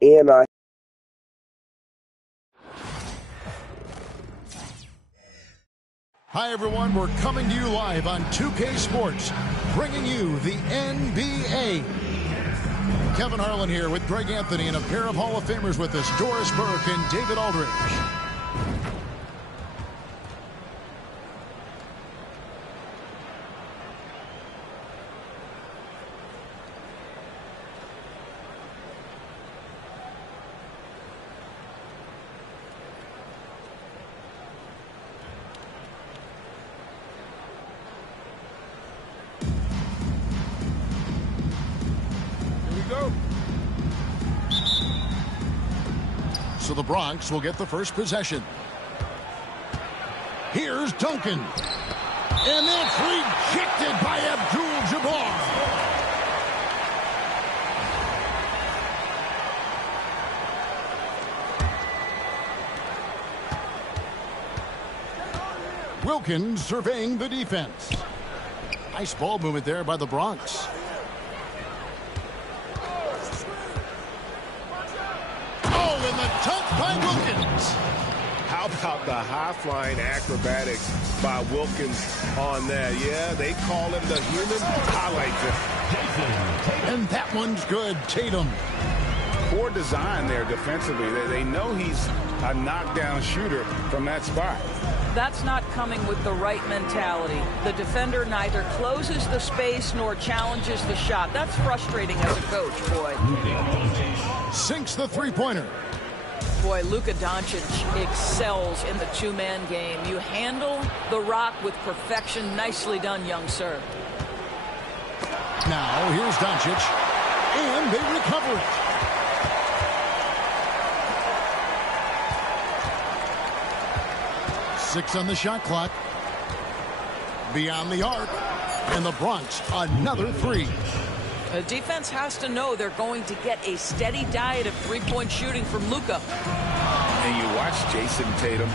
and I Hi, everyone. We're coming to you live on 2K Sports, bringing you the NBA. Kevin Harlan here with Greg Anthony and a pair of Hall of Famers with us, Doris Burke and David Aldridge. So the Bronx will get the first possession. Here's Duncan. And that's rejected by Abdul-Jabbar. Wilkins surveying the defense. Nice ball movement there by the Bronx. By Wilkins. How about the high-flying acrobatics by Wilkins on that? Yeah, they call him the human highlight film. And that one's good. Tatum. Poor design there defensively. They know he's a knockdown shooter from that spot. That's not coming with the right mentality. The defender neither closes the space nor challenges the shot. That's frustrating as a coach, boy. Sinks the three-pointer. Boy, Luka Doncic excels in the two-man game. You handle the rock with perfection. Nicely done, young sir. Now, here's Doncic. And they recover it. 6 on the shot clock. Beyond the arc. And the Bronx, another 3. The defense has to know they're going to get a steady diet of three-point shooting from Luka. And you watch Jason Tatum,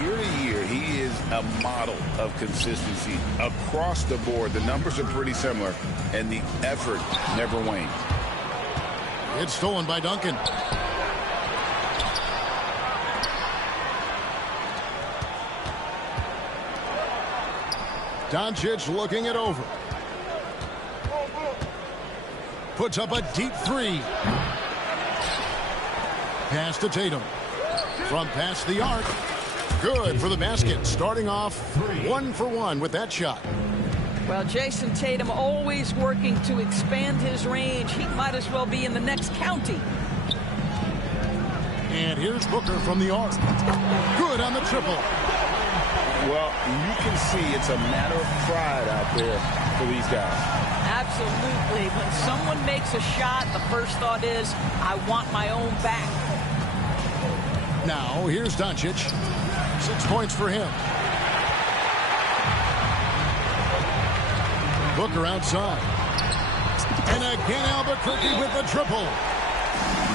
year to year, he is a model of consistency across the board. The numbers are pretty similar, and the effort never wanes. It's stolen by Duncan. Doncic looking it over. Puts up a deep 3. Pass to Tatum. From past the arc. Good for the basket. Starting off 1 for 1 with that shot. Well, Jason Tatum always working to expand his range. He might as well be in the next county. And here's Booker from the arc. Good on the triple. Well, you can see it's a matter of pride out there for these guys. Absolutely. When someone makes a shot, the first thought is, I want my own back. Now, here's Doncic. 6 points for him. Booker outside. And again, Albuquerque with the triple.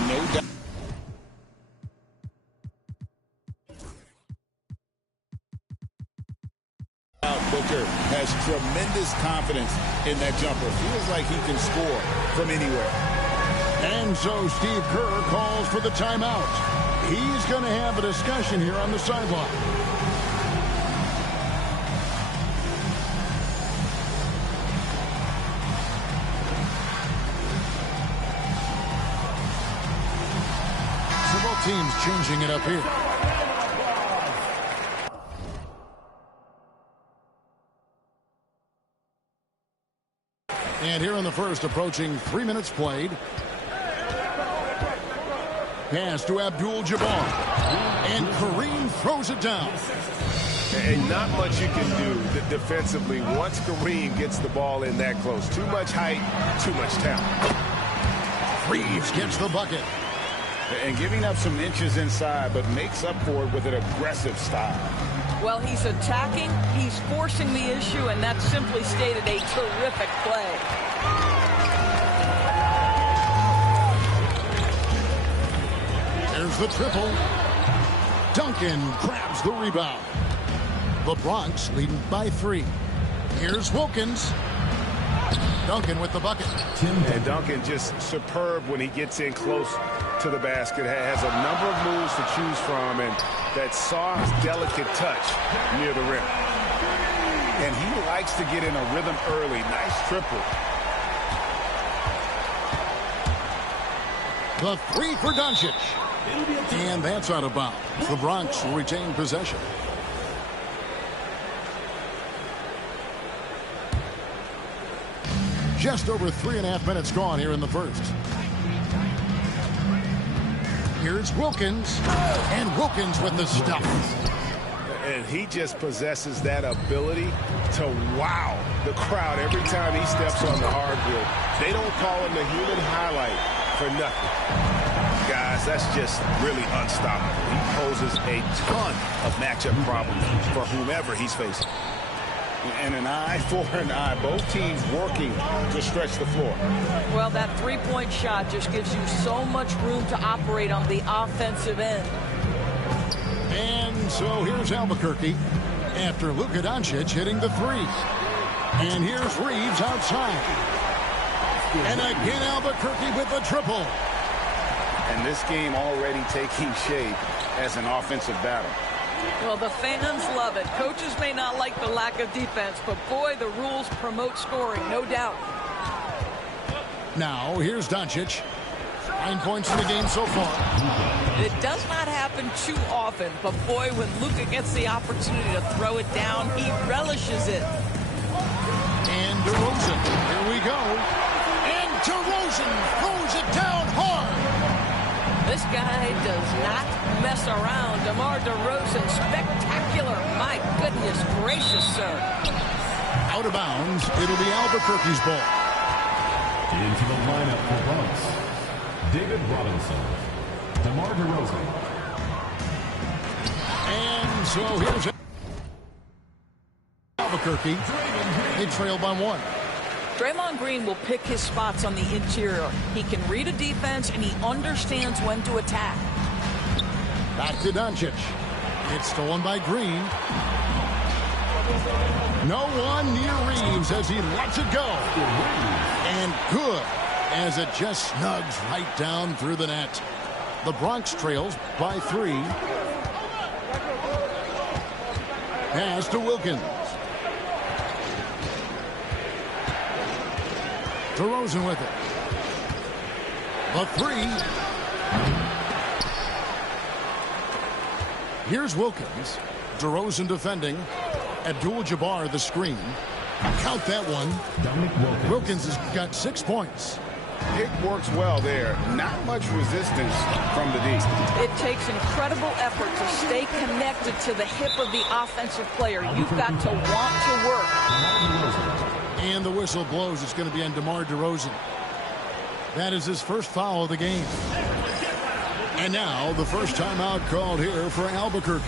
No doubt. Booker has tremendous confidence in that jumper. Feels like he can score from anywhere. And so Steve Kerr calls for the timeout. He's going to have a discussion here on the sideline. So both teams changing it up here. And here in the first, approaching 3 minutes played. Pass to Abdul-Jabbar. And Kareem throws it down. And not much you can do defensively once Kareem gets the ball in that close. Too much height, too much talent. Reeves gets the bucket. And giving up some inches inside, but makes up for it with an aggressive style. Well, he's attacking, he's forcing the issue, and that's simply stated a terrific play. There's the triple. Duncan grabs the rebound. The Bronx leading by 3. Here's Wilkins. Duncan with the bucket. And Duncan just superb when he gets in close to the basket, has a number of moves to choose from, and that soft, delicate touch near the rim. And he likes to get in a rhythm early. Nice triple. The three for Doncic. And that's out of bounds. The Bronx will retain possession. Just over 3.5 minutes gone here in the first. Here's Wilkins. And Wilkins with the stuff. And he just possesses that ability to wow the crowd every time he steps on the hardwood. They don't call him the human highlight for nothing. Guys, that's just really unstoppable. He poses a ton of matchup problems for whomever he's facing. And an eye for an eye. Both teams working to stretch the floor. Well, that three-point shot just gives you so much room to operate on the offensive end. And so here's Albuquerque after Luka Doncic hitting the three. And here's Reeves outside. And again Albuquerque with the triple. And this game already taking shape as an offensive battle. Well, the fans love it. Coaches may not like the lack of defense, but boy, the rules promote scoring, no doubt. Now, here's Doncic. 9 points in the game so far. It does not happen too often, but boy, when Luka gets the opportunity to throw it down, he relishes it. And DeRozan, here we go. And DeRozan throws it down hard. This guy does not mess around. DeMar DeRozan, spectacular. My goodness gracious, sir. Out of bounds, it'll be Albuquerque's ball. Into the lineup for Bucks, David Robinson, DeMar DeRozan. And so here's Albuquerque. They trail by 1. Draymond Green will pick his spots on the interior. He can read a defense, and he understands when to attack. Back to Doncic. It's stolen by Green. No one near Reeves as he lets it go. And good as it just snugs right down through the net. The Bronx trails by 3. Pass to Wilkins. DeRozan with it. The 3. Here's Wilkins. DeRozan defending. Abdul-Jabbar the screen. Count that one. Wilkins has got 6 points. It works well there. Not much resistance from the D. It takes incredible effort to stay connected to the hip of the offensive player. You've got to want to work. And the whistle blows. It's going to be on DeMar DeRozan. That is his first foul of the game. And now the first timeout called here for Albuquerque.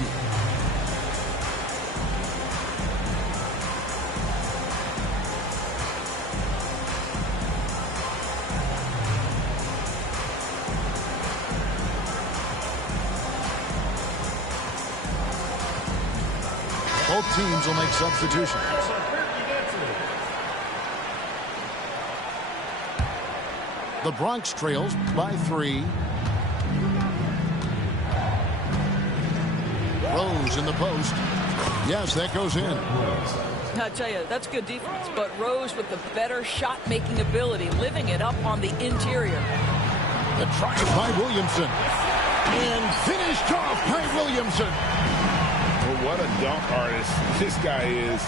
Both teams will make substitutions. The Bronx trails by 3. Rose in the post. Yes, that goes in. I tell you, that's good defense. But Rose with the better shot-making ability, living it up on the interior. The try by Williamson. And finished off by Williamson. Well, what a dunk artist this guy is.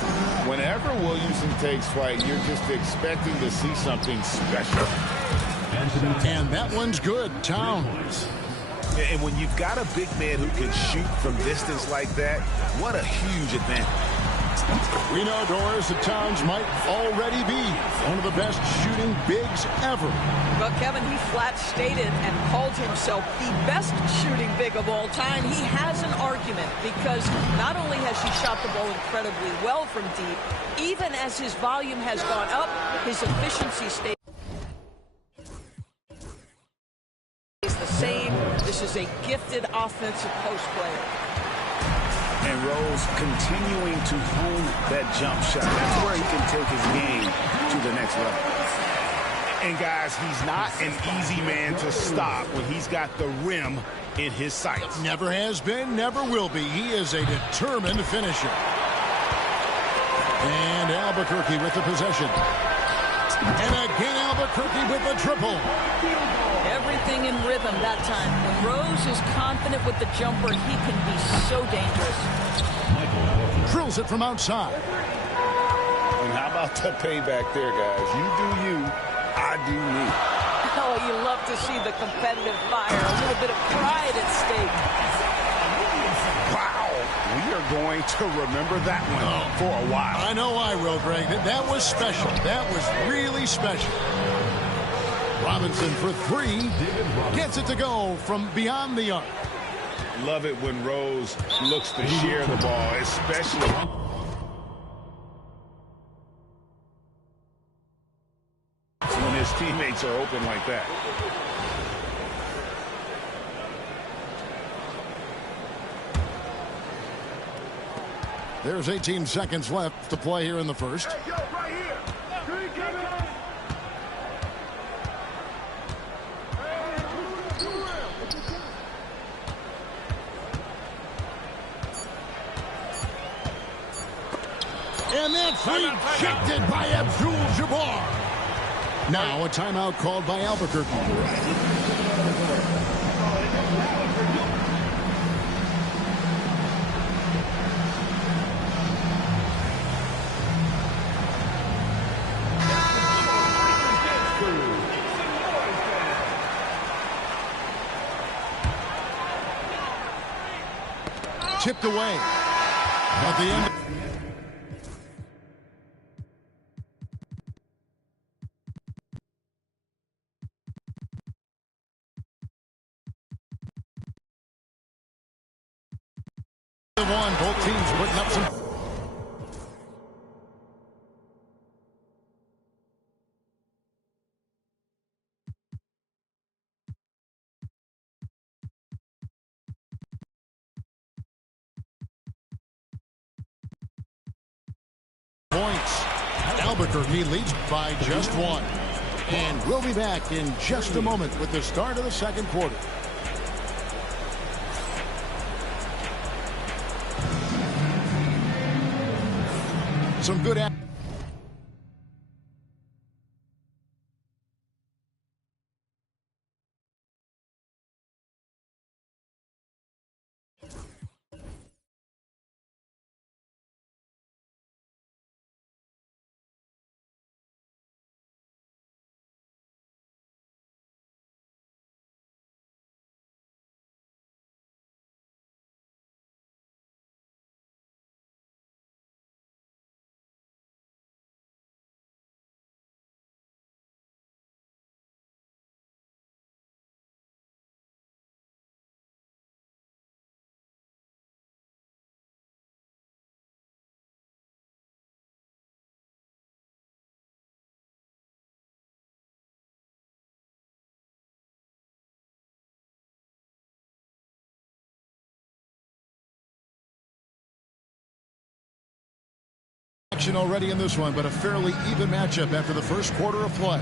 Whenever Williamson takes flight, you're just expecting to see something special. And that one's good. Towns. And when you've got a big man who can shoot from distance like that, what a huge advantage. We know, Doris, that Towns might already be one of the best shooting bigs ever. But Kevin, he flat stated and called himself the best shooting big of all time. He has an argument because not only has he shot the ball incredibly well from deep, even as his volume has gone up, his efficiency stays the same. This is a gifted offensive post player. And Rose continuing to hone that jump shot. That's where he can take his game to the next level. And guys, he's not an easy man to stop when he's got the rim in his sights. Never has been, never will be. He is a determined finisher. And Albuquerque with the possession. And again, Albuquerque with the triple. Everything in rhythm that time. When Rose is confident with the jumper, he can be so dangerous. Drills it from outside. And how about the payback there, guys? You do you, I do me. Oh, you love to see the competitive fire. A little bit of pride at stake. Wow. We are going to remember that one for a while. I know I will, Greg. That was special. That was really special. Robinson for three. Gets it to go from beyond the arc. Love it when Rose looks to share the ball, especially when his teammates are open like that. There's 18 seconds left to play here in the first. And that's rejected by Abdul-Jabbar. Now a timeout called by Albuquerque. Tipped away at the end. Both teams putting up some. Points. Albuquerque leads by just one. And we'll be back in just a moment with the start of the second quarter. Some good action. Already in this one, but a fairly even matchup after the first quarter of play.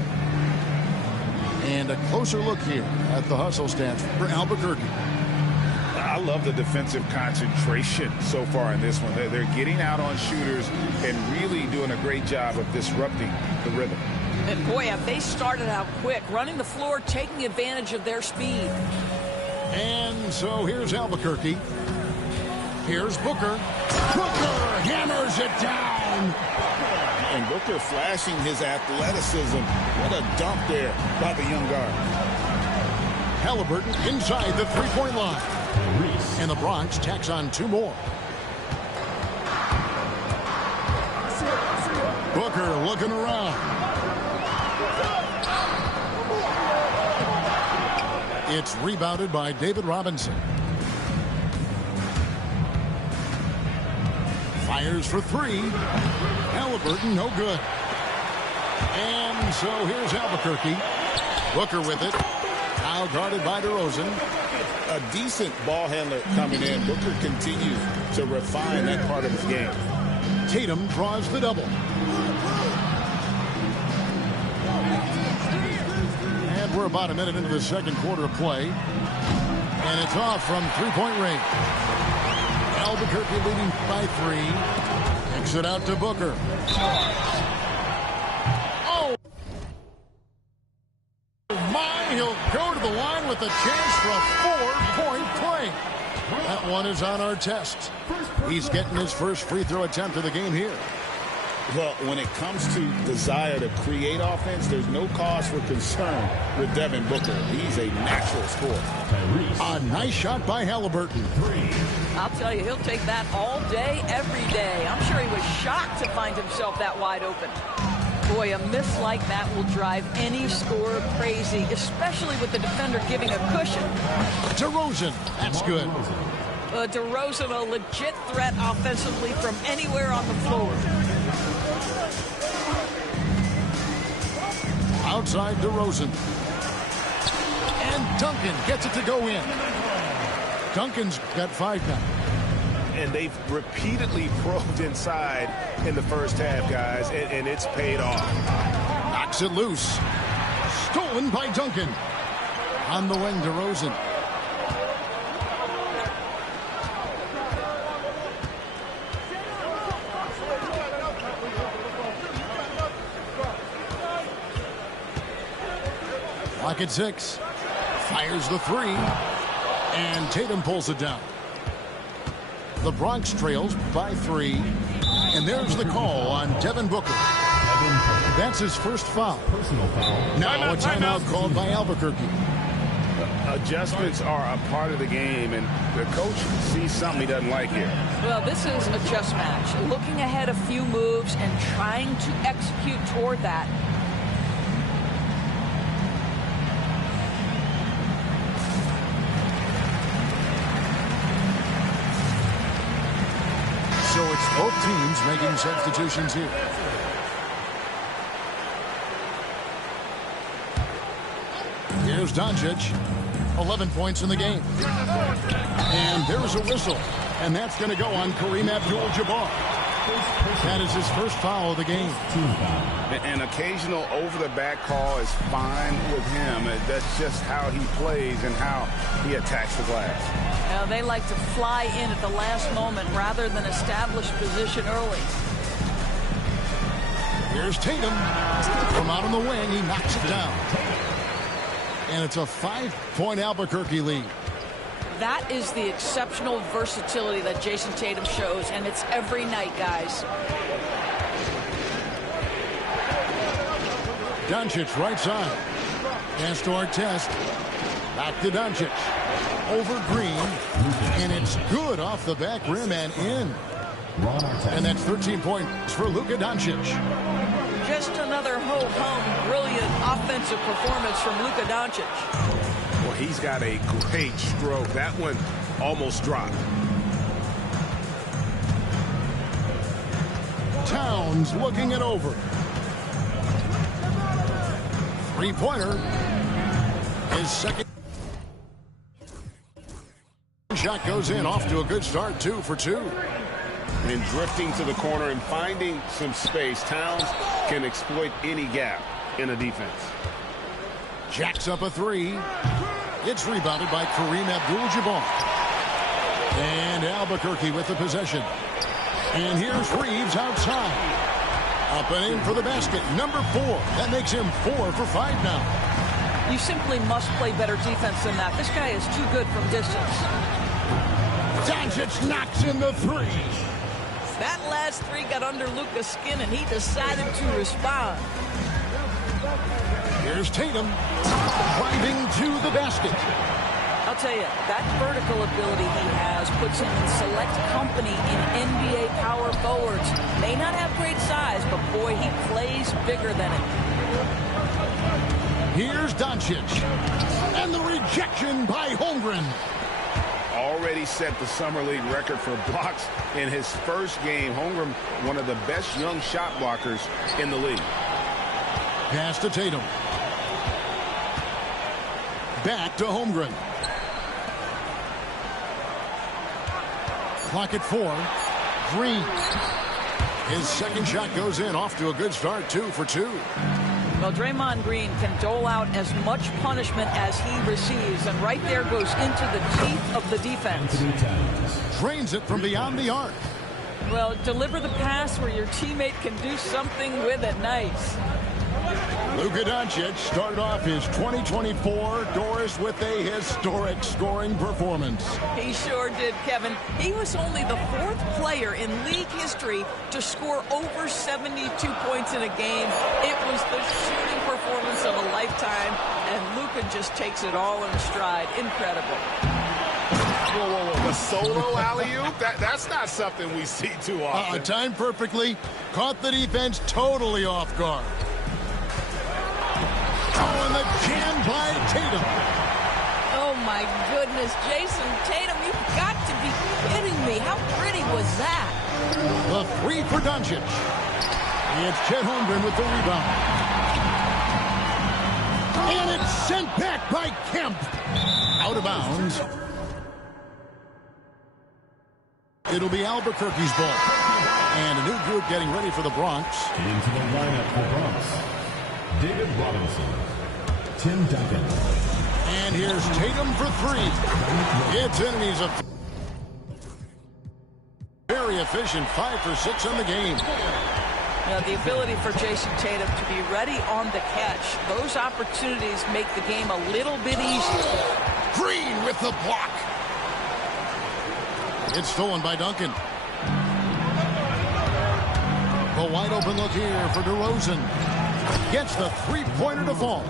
And a closer look here at the hustle stats for Albuquerque. I love the defensive concentration so far in this one. They're getting out on shooters and really doing a great job of disrupting the rhythm. And boy, have they started out quick, running the floor, taking advantage of their speed. And so here's Albuquerque. Here's Booker. Booker hammers it down. And Booker flashing his athleticism. What a dunk there by the young guard. Halliburton inside the three-point line. And the Bronx tacks on two more. Booker looking around. It's rebounded by David Robinson. Fires for three. Halliburton, no good. And so here's Albuquerque. Booker with it. Now guarded by DeRozan. A decent ball handler coming in. Booker continues to refine that part of his game. Tatum draws the double. We're about a minute into the second quarter of play. And it's off from three-point range. Albuquerque leading by 3. Kicks it out to Booker. Oh, my, he'll go to the line with a chance for a 4-point play. That one is on our test. He's getting his first free throw attempt of the game here. Well, when it comes to desire to create offense, there's no cause for concern with Devin Booker. He's a natural scorer. A nice shot by Halliburton. I'll tell you, he'll take that all day, every day. I'm sure he was shocked to find himself that wide open. Boy, a miss like that will drive any scorer crazy, especially with the defender giving a cushion. DeRozan, that's good. DeRozan, a legit threat offensively from anywhere on the floor. Outside DeRozan. And Duncan gets it to go in. Duncan's got 5 now. And they've repeatedly probed inside in the first half, guys, and it's paid off. Knocks it loose. Stolen by Duncan. On the wing, DeRozan. Clock at 6. Fires the 3. And Tatum pulls it down. The Bronx trails by 3. And there's the call on Devin Booker. That's his first foul. Personal foul. Now a timeout called by Albuquerque. Adjustments are a part of the game, and the coach sees something he doesn't like here. Well, this is a chess match. Looking ahead a few moves and trying to execute toward that. So it's both teams making substitutions here. Here's Doncic. 11 points in the game. And there's a whistle. And that's going to go on Kareem Abdul-Jabbar. That is his first foul of the game. An occasional over-the-back call is fine with him. That's just how he plays and how he attacks the glass. They like to fly in at the last moment rather than establish position early. Here's Tatum. From out on the wing, he knocks it down. And it's a 5-point Albuquerque lead. That is the exceptional versatility that Jason Tatum shows, and it's every night, guys. Doncic right side. Pass to Artest. Back to Doncic. Over Green. And it's good off the back rim and in. And that's 13 points for Luka Doncic. Just another ho-hum, brilliant offensive performance from Luka Doncic. Well, he's got a great stroke. That one almost dropped. Towns looking it over. Three-pointer. His second shot goes in. Off to a good start. 2 for 2. And drifting to the corner and finding some space. Towns can exploit any gap in a defense. Jacks up a 3. It's rebounded by Kareem Abdul-Jabbar. And Albuquerque with the possession. And here's Reeves outside. Up and in for the basket. Number 4. That makes him 4 for 5 now. You simply must play better defense than that. This guy is too good from distance. Doncic knocks in the 3. That last 3 got under Luka's skin, and he decided to respond. Here's Tatum driving to the basket. I'll tell you, that vertical ability he has puts him in select company in NBA power forwards. May not have great size, but boy, he plays bigger than it. Here's Doncic. And the rejection by Holmgren. Already set the Summer League record for blocks in his first game. Holmgren, one of the best young shot blockers in the league. Pass to Tatum. Back to Holmgren. Clock at 4. Green. His second shot goes in. Off to a good start. 2 for 2. Well, Draymond Green can dole out as much punishment as he receives, and right there goes into the teeth of the defense. Anthony Towns. Drains it from beyond the arc. Well, deliver the pass where your teammate can do something with it. Nice. Luka Doncic started off his 2024 Doris with a historic scoring performance. He sure did, Kevin. He was only the 4th player in league history to score over 72 points in a game. It was the shooting performance of a lifetime, and Luka just takes it all in stride. Incredible. Whoa, whoa, whoa. The solo alley-oop? That's not something we see too often. Timed perfectly. Caught the defense totally off guard. Oh, and the jam by Tatum. Oh, my goodness. Jason Tatum, you've got to be kidding me. How pretty was that? The 3 for Doncic. It's Chet Holmgren with the rebound. And it's sent back by Kemp. Out of bounds. It'll be Albuquerque's ball. And a new group getting ready for the Bronx. Into the lineup for Bronx. David Robinson. Tim Duncan. And here's Tatum for 3. It's in, and he's a very efficient 5 for 6 on the game. Now, the ability for Jason Tatum to be ready on the catch, those opportunities make the game a little bit easier. Green with the block. It's stolen by Duncan. The wide open look here for DeRozan. Gets the 3-pointer to fall.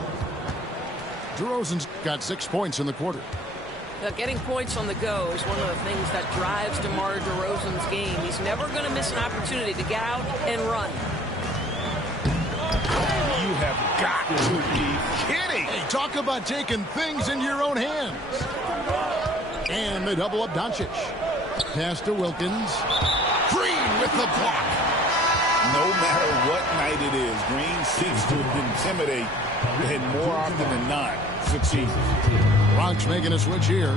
DeRozan's got 6 points in the quarter. Now, getting points on the go is one of the things that drives DeMar DeRozan's game. He's never going to miss an opportunity to get out and run. You have got to be kidding. Hey, talk about taking things into your own hands. And they double up Doncic. Pass to Wilkins. Green with the block. No matter what night it is, Green seems to intimidate and more often than not succeed. Bronx making a switch here.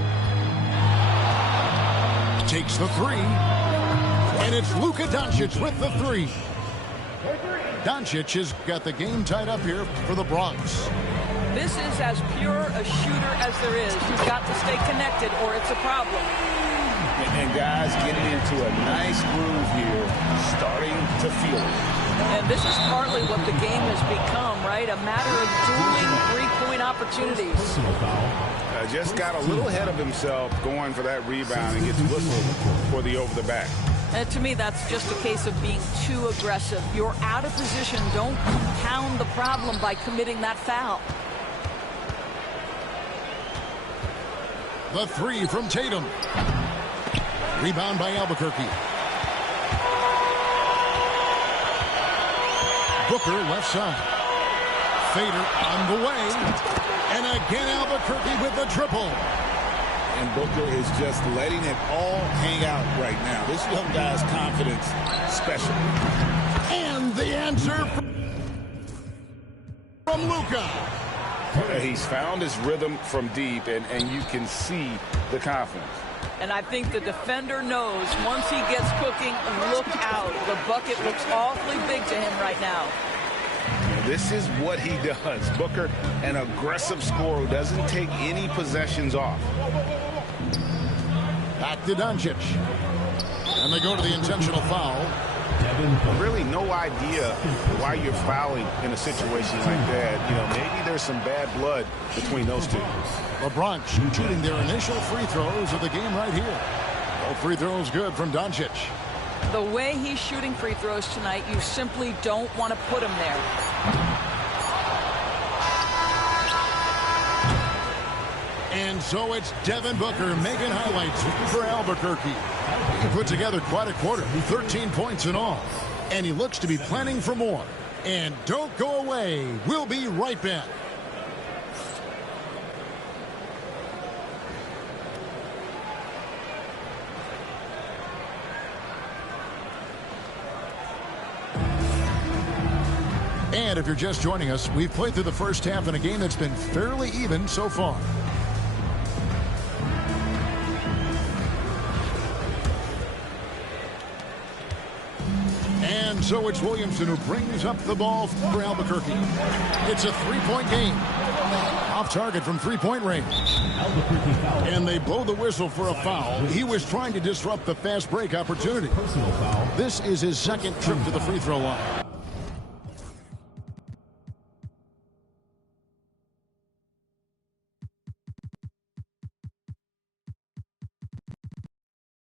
Takes the 3. And it's Luka Doncic with the 3. Doncic has got the game tied up here for the Bronx. This is as pure a shooter as there is. You've got to stay connected or it's a problem. And guys getting into a nice groove here, starting to feel it. And this is partly what the game has become, right? A matter of dueling three-point opportunities. Just got a little ahead of himself going for that rebound and gets whistled for the over-the-back. And to me, that's just a case of being too aggressive. You're out of position. Don't compound the problem by committing that foul. The 3 from Tatum. Rebound by Albuquerque. Booker left side. Fader on the way. And again Albuquerque with the triple. And Booker is just letting it all hang out right now. This young guy's confidence special. And the answer from Luka. He's found his rhythm from deep, and you can see the confidence. And I think the defender knows once he gets cooking, look out. The bucket looks awfully big to him right now. This is what he does. Booker, an aggressive scorer who doesn't take any possessions off. Back to Doncic. And they go to the intentional foul. Really no idea why you're fouling in a situation like that. You know, maybe there's some bad blood between those two. The Bronx shooting their initial free throws of the game right here. All free throws good from Doncic. The way he's shooting free throws tonight, you simply don't want to put him there. And so it's Devin Booker making highlights for Albuquerque. He put together quite a quarter, 13 points in all. And he looks to be planning for more. And don't go away. We'll be right back. And if you're just joining us, we've played through the first half in a game that's been fairly even so far. And so it's Williamson who brings up the ball for Albuquerque. It's a three-point game. Off target from three-point range. And they blow the whistle for a foul. He was trying to disrupt the fast break opportunity. Personal foul. This is his second trip to the free throw line.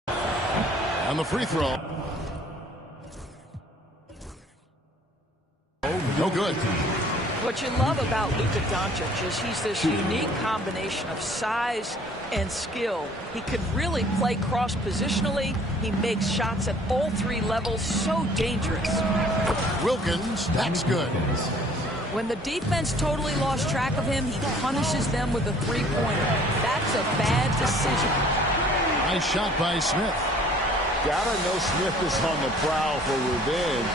On the free throw. No good. What you love about Luka Doncic is he's this unique combination of size and skill. He could really play cross-positionally. He makes shots at all three levels. So dangerous. Wilkins, that's good. When the defense totally lost track of him, he punishes them with a three-pointer. That's a bad decision. Nice shot by Smith. Gotta know Smith is on the prowl for revenge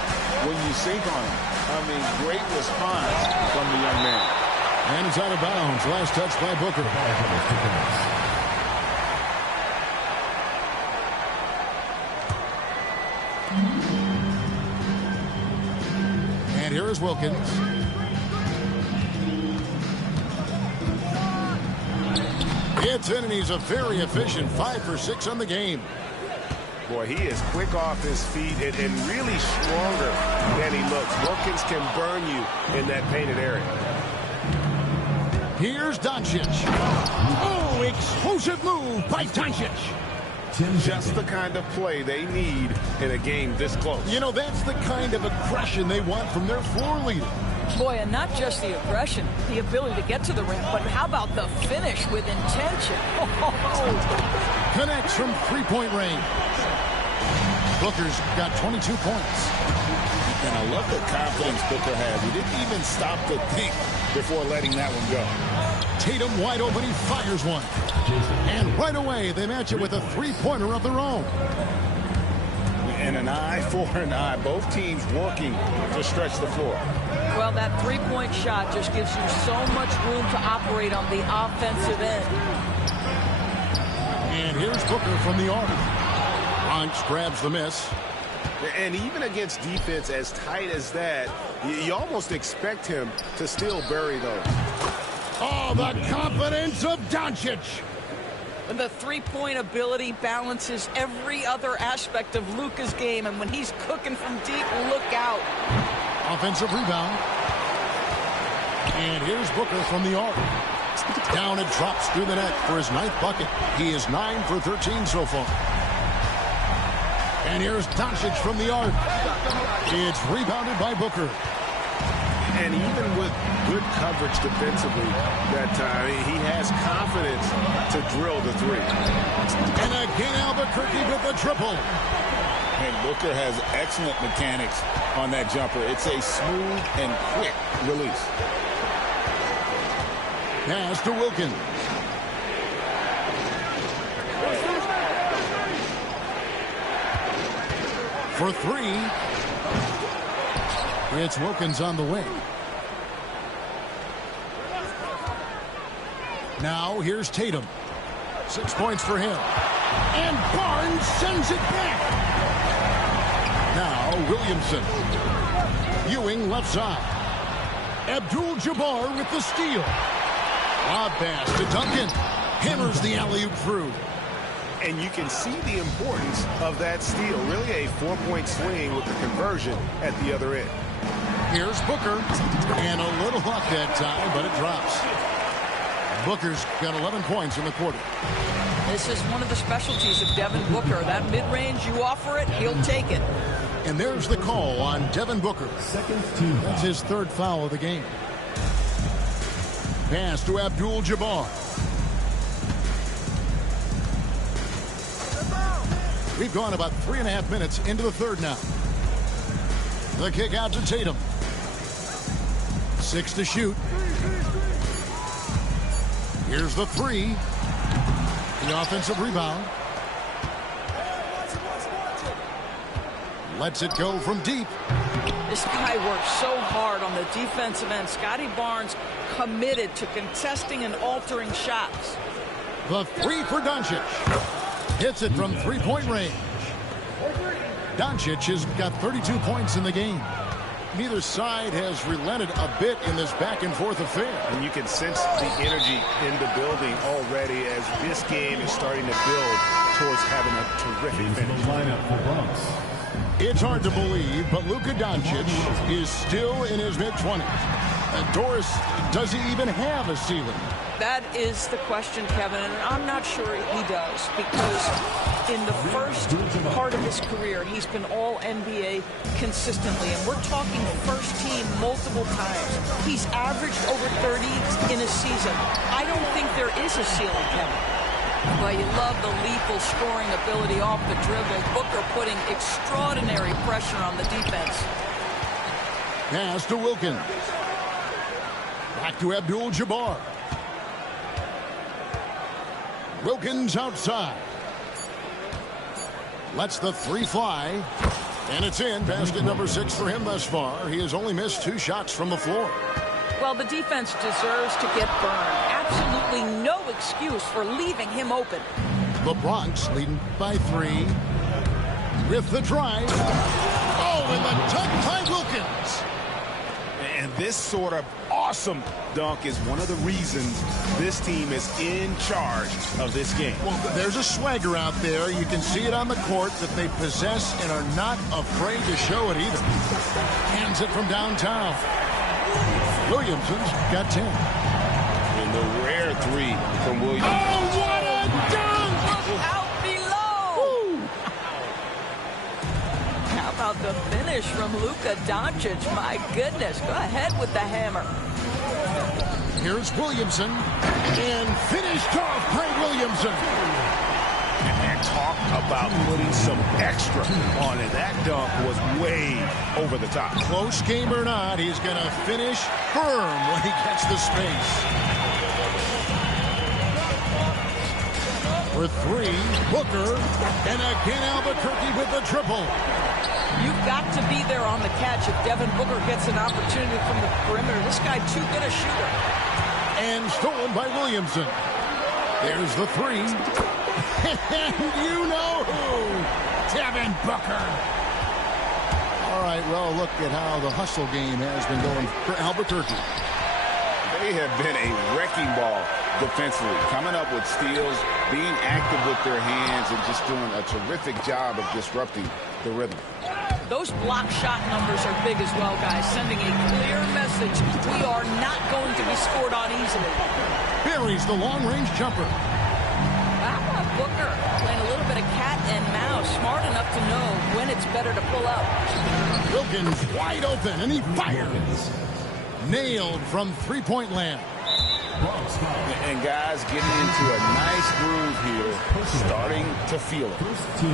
when you sink on him. I mean, great response from the young man. And it's out of bounds. Last touch by Booker. And here is Wilkins. Gets in, and he's a very efficient 5 for 6 on the game. Boy, he is quick off his feet and really stronger than he looks. Wilkins can burn you in that painted area. Here's Doncic. Oh, explosive move by Doncic. Just the kind of play they need in a game this close. You know, that's the kind of aggression they want from their floor leader. Boy, and not just the aggression, the ability to get to the rim, but how about the finish with intention? Connects from three-point range. Booker's got 22 points. And I love the confidence Booker has. He didn't even stop to think before letting that one go. Tatum wide open, he fires one. And right away, they match it with a three-pointer of their own. And an eye for an eye. Both teams working to stretch the floor. Well, that three-point shot just gives you so much room to operate on the offensive end. And here's Booker from the arc. Bronx grabs the miss. And even against defense as tight as that, you almost expect him to still bury those. Oh, the confidence of Doncic. And the three-point ability balances every other aspect of Luka's game. And when he's cooking from deep, look out. Offensive rebound. And here's Booker from the arc. Down and drops through the net for his 9th bucket. He is 9 for 13 so far. And here's Doncic from the arc. It's rebounded by Booker. And even with good coverage defensively that time, he has confidence to drill the three. And again, Albuquerque with the triple. And Booker has excellent mechanics on that jumper. It's a smooth and quick release. Pass to Wilkins. For three. It's Wilkins on the wing. Now here's Tatum. 6 points for him. And Barnes sends it back. Now Williamson. Ewing left side. Abdul-Jabbar with the steal. Lob pass to Duncan. Hammers the alley-oop through. And you can see the importance of that steal. Really a 4-point swing with the conversion at the other end. Here's Booker. And a little luck that time, but it drops. Booker's got 11 points in the quarter. This is one of the specialties of Devin Booker. That mid-range, you offer it, he'll take it. And there's the call on Devin Booker. That's his 3rd foul of the game. Pass to Abdul-Jabbar. We've gone about 3.5 minutes into the 3rd now. The kick out to Tatum. 6 to shoot. Here's the 3. The offensive rebound. Lets it go from deep. This guy works so hard on the defensive end. Scotty Barnes committed to contesting and altering shots. The 3 for Doncic. Hits it from 3-point range. Doncic has got 32 points in the game. Neither side has relented a bit in this back-and-forth affair. And you can sense the energy in the building already as this game is starting to build towards having a terrific finish. Lineup for Bronx. It's hard to believe, but Luka Doncic is still in his mid-20s. Doris, does he even have a ceiling? That is the question, Kevin, and I'm not sure he does, because in the first part of his career, he's been all-NBA consistently, and we're talking first team multiple times. He's averaged over 30 in a season. I don't think there is a ceiling, Kevin. Well, you love the lethal scoring ability off the dribble. Booker putting extraordinary pressure on the defense. Pass to Wilkins. Back to Abdul-Jabbar. Wilkins outside. Lets the three fly. And it's in. Basket number 6 for him thus far. He has only missed 2 shots from the floor. Well, the defense deserves to get burned. Absolutely no excuse for leaving him open. The Bronx leading by 3. With the drive. Oh, and the dunk by Wilkins. And this sort of awesome dunk is one of the reasons this team is in charge of this game. Well, there's a swagger out there. You can see it on the court that they possess and are not afraid to show it either. Hands it from downtown. Williamson's got 10. And the rare 3 from Williams. Oh, what a dunk! Out below! Woo. How about the finish from Luka Doncic? My goodness, go ahead with the hammer. Here's Williamson, and finished off by Williamson. And talk about putting some extra on it. That dunk was way over the top. Close game or not, he's going to finish firm when he gets the space. For 3, Booker, and again Albuquerque with the triple. You've got to be there on the catch if Devin Booker gets an opportunity from the perimeter. This guy too good a shooter. And stolen by Williamson. There's the 3. And you know who? Devin Booker. All right, well, look at how the hustle game has been going for Albuquerque. They have been a wrecking ball defensively, coming up with steals, being active with their hands, and just doing a terrific job of disrupting the rhythm. Those block shot numbers are big as well, guys, sending a clear message. We are not going to be scored on easily. Buries the long-range jumper. How about Booker playing a little bit of cat and mouse, smart enough to know when it's better to pull up. Wilkins wide open, and he fires. Nailed from three-point land. And guys getting into a nice groove here, starting to feel it.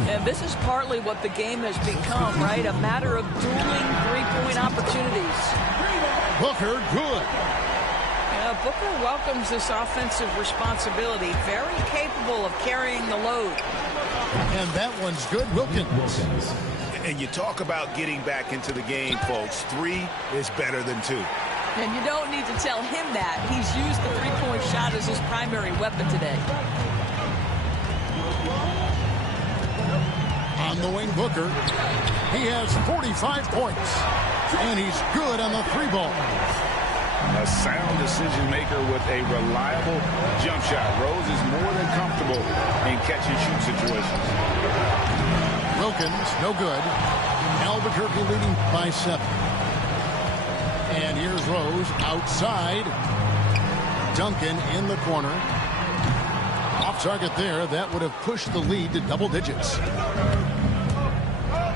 And this is partly what the game has become, right? A matter of dueling three-point opportunities. Booker, good. Yeah, Booker welcomes this offensive responsibility. Very capable of carrying the load. And that one's good. Wilkins. And you talk about getting back into the game, folks. 3 is better than 2. And you don't need to tell him that. He's used the three-point shot as his primary weapon today. On the wing, Booker. He has 45 points. And he's good on the 3-ball. A sound decision maker with a reliable jump shot. Rose is more than comfortable in catch-and-shoot situations. Wilkins, no good. Albuquerque leading by 7. And here's Rose outside. Duncan in the corner. Off target there. That would have pushed the lead to double digits.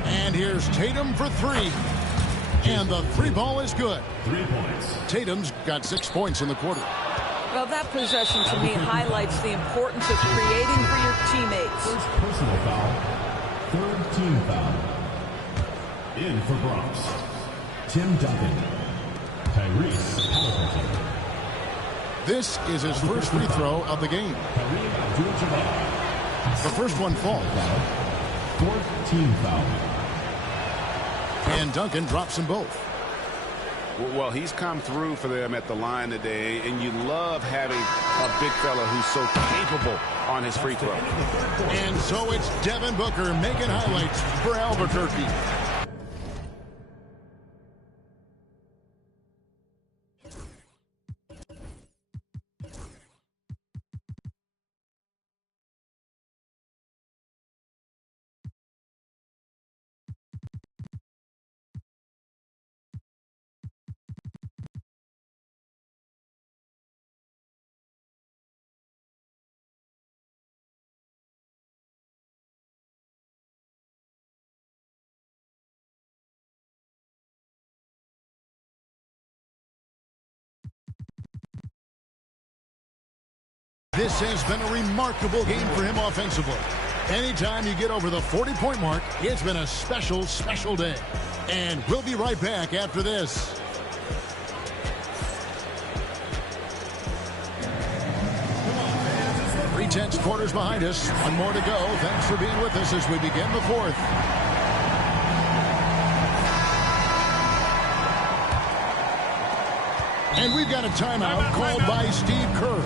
And here's Tatum for 3. And the 3-ball is good. 3 points. Tatum's got 6 points in the quarter. Well, that possession to me highlights the importance of creating for your teammates. First personal foul. 3rd team foul. In for Bronx. Tim Duncan. Tyrese Haliburton. This is his first free throw of the game. The first one falls. 4th team foul. And Duncan drops them both. Well, he's come through for them at the line today, and you love having a big fella who's so capable on his free throw. And so it's Devin Booker making highlights for Albuquerque. This has been a remarkable game for him offensively. Anytime you get over the 40-point mark, it's been a special, special day. And we'll be right back after this. 3/10 quarters behind us. One more to go. Thanks for being with us as we begin the fourth. And we've got a timeout called by Steve Kerr.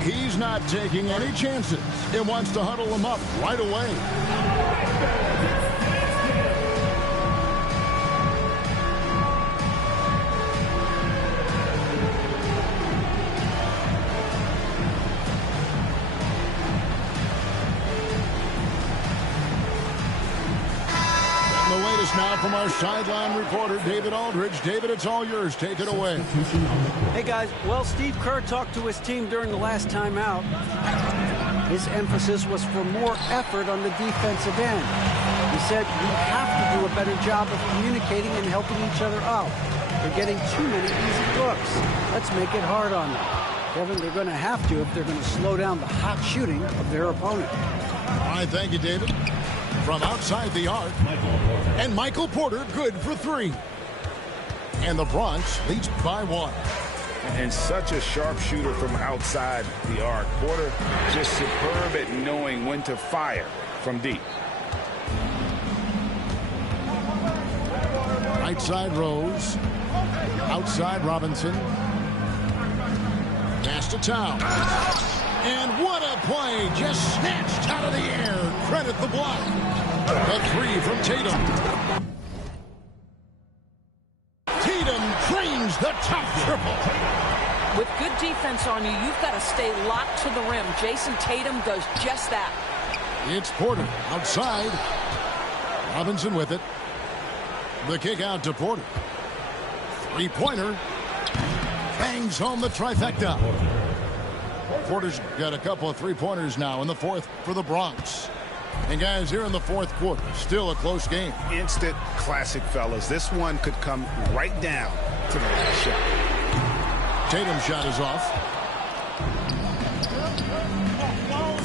He's not taking any chances. He wants to huddle them up right away. And the latest now from our sideline reporter, David Aldridge. David, it's all yours. Take it away. Hey, guys. Well, Steve Kerr talked to his team during the last timeout. His emphasis was for more effort on the defensive end. He said we have to do a better job of communicating and helping each other out. They're getting too many easy looks. Let's make it hard on them. Kevin, they're going to have to if they're going to slow down the hot shooting of their opponent. All right, thank you, David. From outside the arc, and Michael Porter good for three. And the Bronx leads by one. And such a sharp shooter from outside the arc. Porter just superb at knowing when to fire from deep. Right side Rose. Outside Robinson. Pass to Towns. And what a play. Just snatched out of the air. Credit the block. A three from Tatum. Tatum drains the top triple. With good defense on you, you've got to stay locked to the rim. Jason Tatum does just that. It's Porter outside. Robinson with it. The kick out to Porter. Three-pointer. Bangs home the trifecta. Porter's got a couple of three-pointers now in the fourth for the Bronx. And guys, here in the fourth quarter, still a close game. Instant classic, fellas. This one could come right down to the last shot. Tatum's shot is off.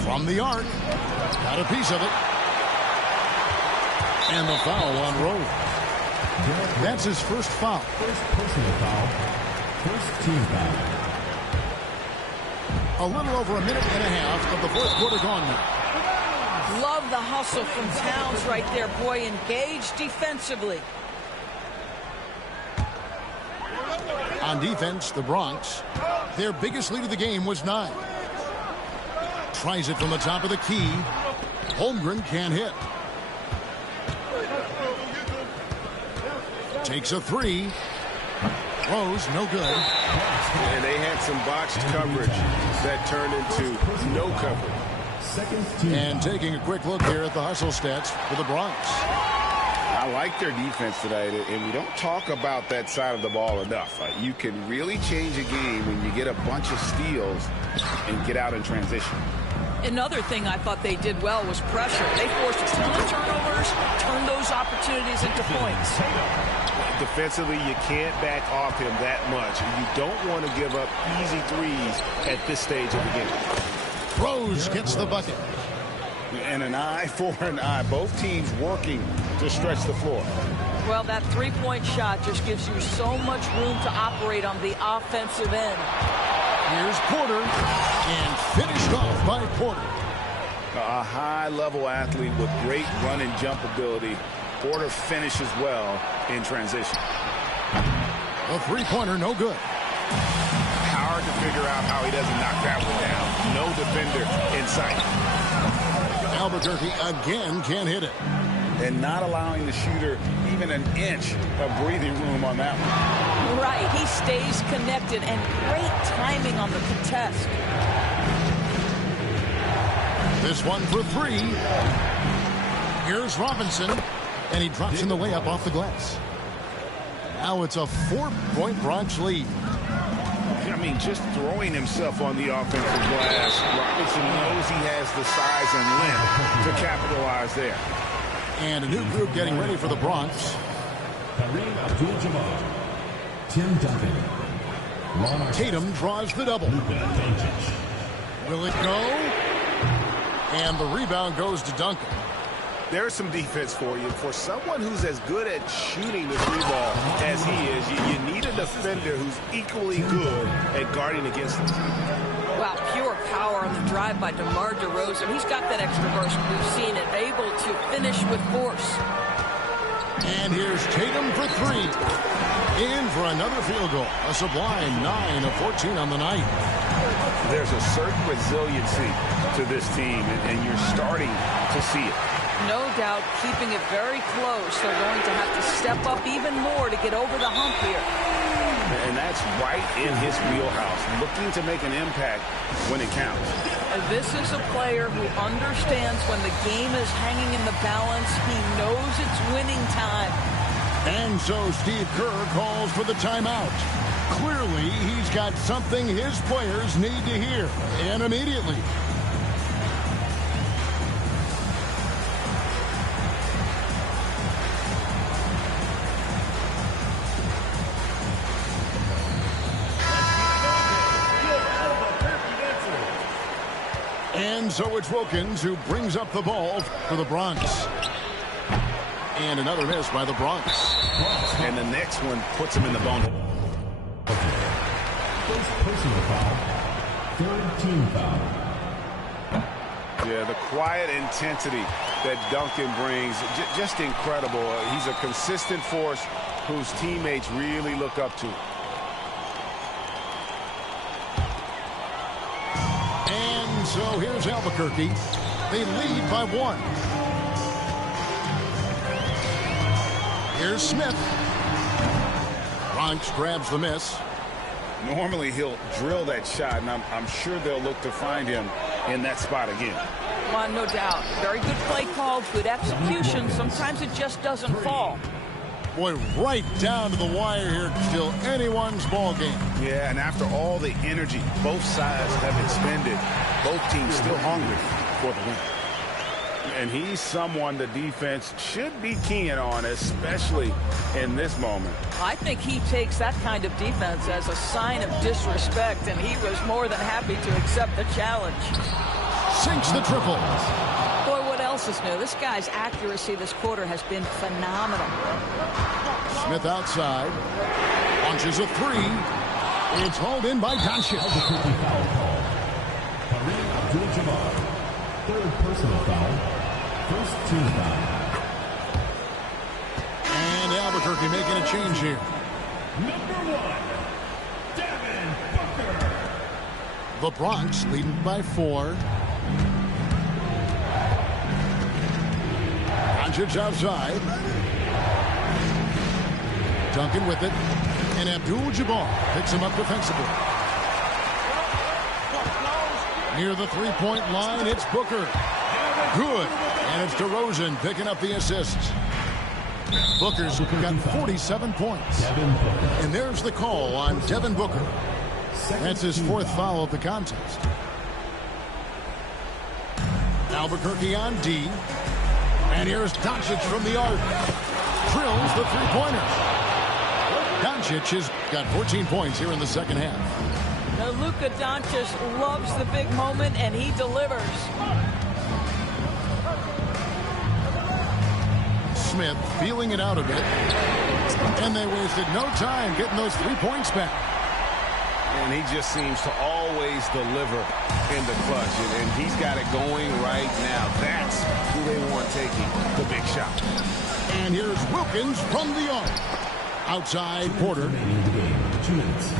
From the arc. Got a piece of it. And the foul on Rose. That's his first foul. First personal foul. First team foul. A little over a minute and a half of the fourth quarter gone now. Love the hustle from Towns right there. Boy, engaged defensively. On defense, the Bronx, their biggest lead of the game was 9. Tries it from the top of the key. Holmgren can't hit. Takes a three. Rose, no good. And they had some botched coverage that turned into no coverage. And taking a quick look here at the hustle stats for the Bronx. I like their defense tonight, and we don't talk about that side of the ball enough. You can really change a game when you get a bunch of steals and get out in transition. Another thing I thought they did well was pressure. They forced a ton of turnovers, turned those opportunities into points. Defensively, you can't back off him that much. You don't want to give up easy threes at this stage of the game. Rose gets the bucket. And an eye for an eye. Both teams working to stretch the floor. Well, that three-point shot just gives you so much room to operate on the offensive end. Here's Porter. And finished off by Porter. A high-level athlete with great run and jump ability. Porter finishes well in transition. A three-pointer, no good. Hard to figure figure out how he doesn't knock that one down. No defender in sight. Albuquerque again can't hit it. And not allowing the shooter even an inch of breathing room on that one. Right, he stays connected, and great timing on the contest. This one for three. Here's Robinson, and he drops in the layup off the glass. Now it's a 4-point Bronx lead. I mean, just throwing himself on the offensive glass, Robinson knows he has the size and length to capitalize there. And a new group getting ready for the Bronx. Kareem Abdul-Jabbar, Tim Duncan, Ron Tatum draws the double. Luka Doncic. Will it go? And the rebound goes to Duncan. There's some defense for you. For someone who's as good at shooting the three ball as he is, you need a defender who's equally good at guarding against him. Wow, pure power on the drive by DeMar DeRozan. He's got that extra burst. We've seen it, able to finish with force. And here's Tatum for three. In for another field goal. A sublime 9 of 14 on the night. There's a certain resiliency to this team, and you're starting to see it. No doubt, keeping it very close. They're going to have to step up even more to get over the hump here. And that's right in his wheelhouse, looking to make an impact when it counts. This is a player who understands when the game is hanging in the balance. He knows it's winning time. And so Steve Kerr calls for the timeout. Clearly, he's got something his players need to hear, and immediately. And so it's Wilkins who brings up the ball for the Bronx. And another miss by the Bronx. And the next one puts him in the bone. First personal foul. Third team foul. Yeah, the quiet intensity that Duncan brings, just incredible. He's a consistent force whose teammates really look up to. And so here's Albuquerque. They lead by 1. Here's Smith. Bronx grabs the miss. Normally he'll drill that shot, and I'm sure they'll look to find him in that spot again. Well, no doubt. Very good play call, good execution. Sometimes it just doesn't fall. Boy, right down to the wire here. Still anyone's ball game. Yeah, and after all the energy both sides have expended, both teams still hungry for the win. And he's someone the defense should be keying on, especially in this moment. I think he takes that kind of defense as a sign of disrespect, and he was more than happy to accept the challenge. Sinks the triple. Boy, what else is new? This guy's accuracy this quarter has been phenomenal. Smith outside. Launches a three. It's hauled in by Doncic. Foul call. Kareem Abdul-Jabbar. Third personal foul. First team foul. And Albuquerque making a change here. Number 1, Devin Booker. The Bronx leading by 4. Doncic outside. Duncan with it. And Abdul-Jabbar picks him up defensively. Near the three-point line, it's Booker. Good. And it's DeRozan picking up the assists. Booker's got 47 points. And there's the call on Devin Booker. That's his 4th foul of the contest. Albuquerque on D. And here's Doncic from the arc. Drills the three-pointer. Doncic has got 14 points here in the second half. Now, Luka Doncic loves the big moment, and he delivers. Smith feeling it out a bit. And they wasted no time getting those 3 points back. And he just seems to always deliver in the clutch. And he's got it going right now. That's who they want taking the big shot. And here's Wilkins from the arc. Outside Porter. 2 minutes.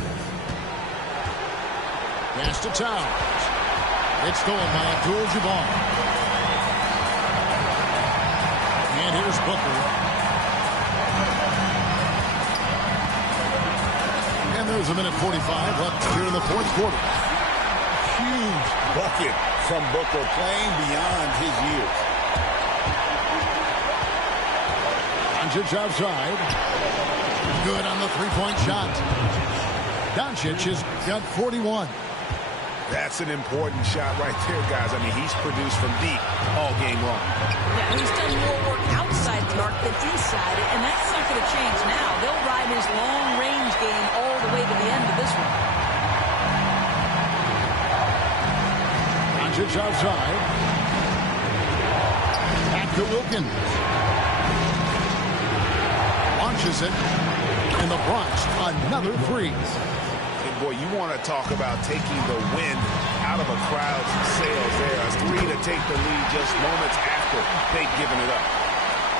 Pass to Towns. It's stolen by Abdul-Jabbar. And here's Booker. And there's a minute 45 left here in the fourth quarter. Huge bucket from Booker, playing beyond his years. Doncic outside. Good on the three-point shot. Doncic has got 41. That's an important shot right there, guys. I mean, he's produced from deep all game long. Yeah, he's done more work outside the arc than inside it, and that's not going to change now. They'll ride his long-range game all the way to the end of this one. Doncic outside. Back to Wilkins. Launches it. And the Bronx, another three. And boy, you want to talk about taking the wind out of a crowd's sails there. A three to take the lead just moments after they've given it up.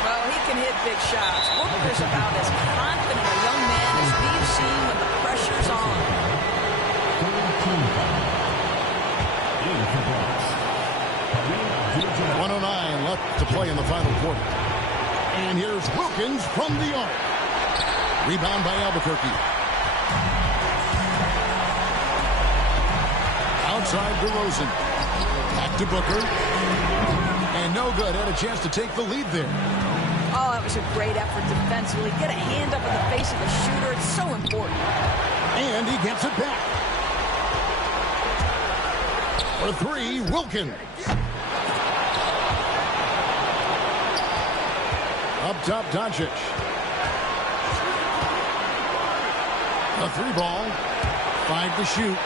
Well, he can hit big shots. Booker's about as confident a young man as we've seen when the pressure's on. 109 left to play in the final quarter. And here's Wilkins from the arc. Rebound by Albuquerque. Outside DeRozan. Back to Booker. And no good. Had a chance to take the lead there. Oh, that was a great effort defensively. Get a hand up in the face of the shooter. It's so important. And he gets it back. For three, Wilkins. Up top, Doncic. A three ball. 5 to shoot.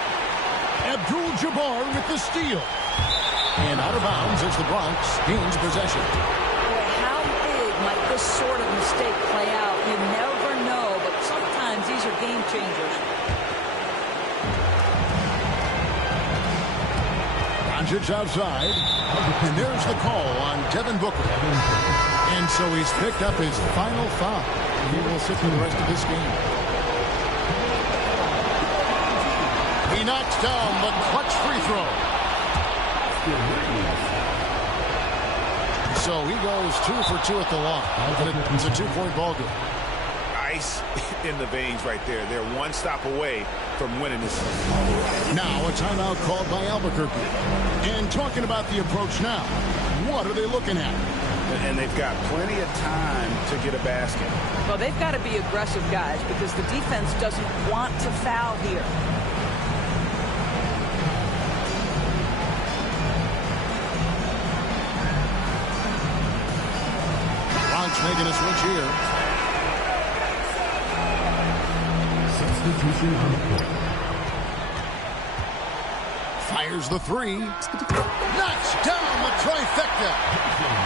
Abdul-Jabbar with the steal. And out of bounds as the Bronx gains possession. Boy, how big might this sort of mistake play out? You never know, but sometimes these are game changers. Doncic outside. And there's the call on Devin Booker. And so he's picked up his final foul. He will sit for the rest of this game. He knocks down the clutch free throw. So he goes 2 for 2 at the line. It's a 2-point ball game. Ice in the veins right there. They're one stop away from winning this. Now a timeout called by Albuquerque. And talking about the approach now, what are they looking at? And they've got plenty of time to get a basket. Well, they've got to be aggressive, guys, because the defense doesn't want to foul here. Bronx making a switch here. Substitution on the court. Fires the three. Knocks down the trifecta.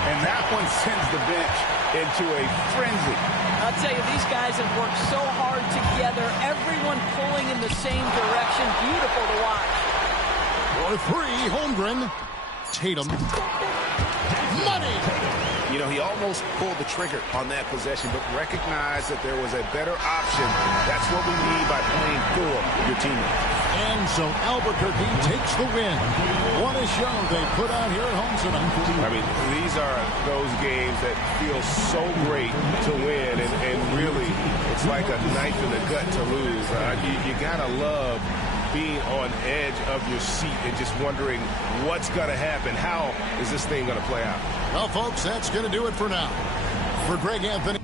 And that one sends the bench into a frenzy. I'll tell you, these guys have worked so hard together. Everyone pulling in the same direction. Beautiful to watch. For three, Holmgren. Tatum. Money. You know, he almost pulled the trigger on that possession, but recognized that there was a better option. That's what we need by playing for your teammates. And so Albuquerque takes the win. What a show they put on here at home tonight. I mean, these are those games that feel so great to win, and really, it's like a knife in the gut to lose. You gotta love being on edge of your seat and just wondering what's gonna happen. How is this thing gonna play out? Well, folks, that's going to do it for now. For Greg Anthony.